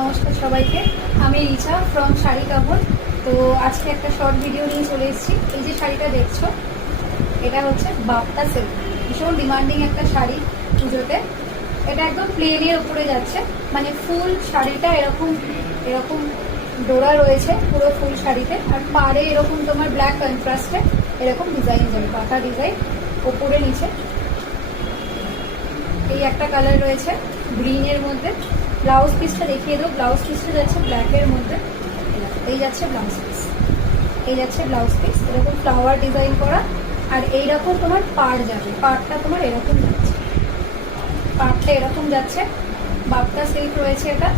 নমস্কার সবাইকে, আমি রিচা ফ্রম শাড়ি কাপড়। তো আজকে একটা শর্ট ভিডিও নিয়ে চলে এসেছি। এই যে শাড়িটা দেখছো, এটা হচ্ছে বাপ্তা সিল্ক, ভীষণ ডিমান্ডিং একটা শাড়ি পুজোতে। এটা একদম প্লেনের উপরে যাচ্ছে, মানে ফুল শাড়িটা এরকম এরকম ডোরা রয়েছে পুরো ফুল শাড়িতে, আর পাড়ে এরকম তোমার ব্ল্যাক কন্ট্রাস্টে এরকম ডিজাইন যাবে, পাতা ডিজাইন ওপরে নিচে। এই একটা কালার রয়েছে গ্রিনের মধ্যে। ব্লাউজ পিসটা দেখিয়ে দেবো। ব্লাউজ পিসটা যাচ্ছে ব্ল্যাকের মধ্যে। এই যাচ্ছে ব্লাউজ পিস, এই যাচ্ছে ব্লাউজ পিস এরকম ফ্লাওয়ার ডিজাইন করা। আর এইরকম তোমার পাড় যাবে, পাড়টা তোমার এরকম যাচ্ছে, পাড়টা এরকম যাচ্ছে। বাপ্তা সিল্ক রয়েছে এটা।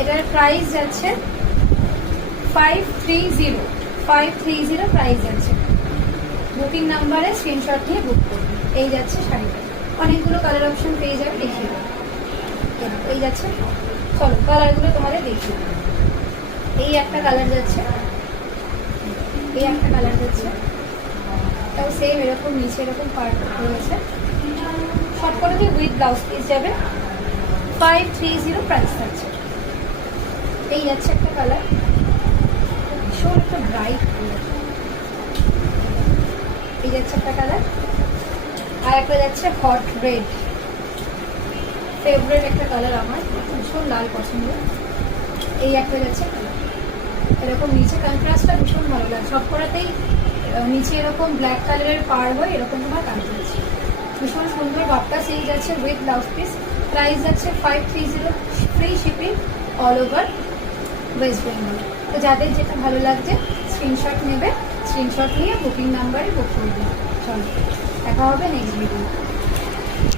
এটার প্রাইস যাচ্ছে 530 প্রাইস যাচ্ছে। বুকিং নাম্বারে স্ক্রিনশট নিয়ে বুক করবে। এই যাচ্ছে শাড়িটা, অনেকগুলো কালার অপশন পেয়ে যাবে, দেখিয়ে দেবো। এই যাচ্ছে, চলো কালারগুলো তোমাদের দেখিয়ে দেবো। এই একটা কালার যাচ্ছে, এই একটা কালার যাচ্ছে, তাও সেম এরকম নিচে এরকম পার্ট রয়েছে। সবকটাতে উইথ ব্লাউজ পিস যাবে। 530 প্রাইস থাকছে। এই যাচ্ছে একটা কালার, ভীষণ একটা ব্রাইট কালার। এই যাচ্ছে একটা কালার, আর একটা যাচ্ছে হট রেড, ফেভারিট একটা কালার আমার, ভীষণ লাল পছন্দ। এই একটা যাচ্ছে কালার, এরকম নিচে কন্ট্রাস্টটা ভীষণ ভালো লাগে। সব করাতেই নিচে এরকম ব্ল্যাক কালারের পার হয়, এরকম তোমার কন্ট্রাস্ট ভীষণ সুন্দর। বাপ্তা সিল্ক যাচ্ছে উইথ ব্লাউজ পিস। প্রাইস যাচ্ছে 530, free shipping all over West Bengal. তো যাদের যেটা ভালো লাগছে স্ক্রিনশট নেবে, স্ক্রিনশট নিয়ে বুকিং নাম্বারে বুক করবে। চলো দেখা হবে নেক্সট ভিডিও।